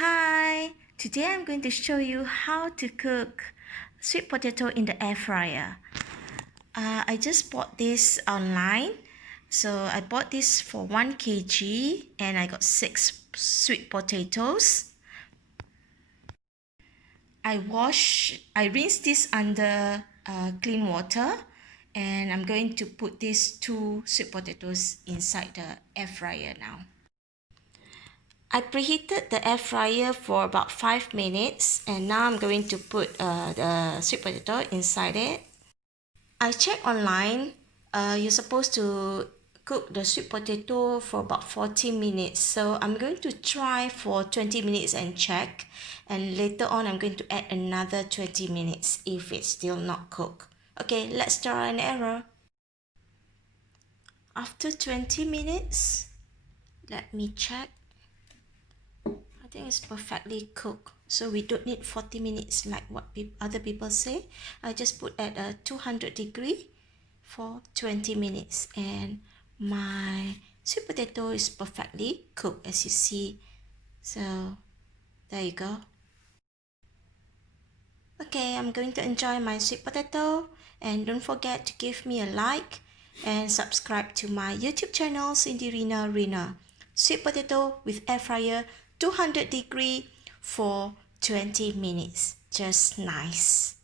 Hi, today I'm going to show you how to cook sweet potato in the air fryer. I just bought this online. So I bought this for 1 kg and I got 6 sweet potatoes. I rinsed this under clean water and I'm going to put these 2 sweet potatoes inside the air fryer now. I preheated the air fryer for about 5 minutes and now I'm going to put the sweet potato inside it. I checked online, you're supposed to cook the sweet potato for about 40 minutes. So I'm going to try for 20 minutes and check. And later on, I'm going to add another 20 minutes if it's still not cooked. Okay, let's try and error. After 20 minutes, let me check. I think it's perfectly cooked. So we don't need 40 minutes like what other people say. I just put at a 200 degree for 20 minutes and my sweet potato is perfectly cooked as you see. So there you go. Okay, I'm going to enjoy my sweet potato and don't forget to give me a like and subscribe to my YouTube channel Cindy Rina. Sweet potato with air fryer 200 degree for 20 minutes. Just nice.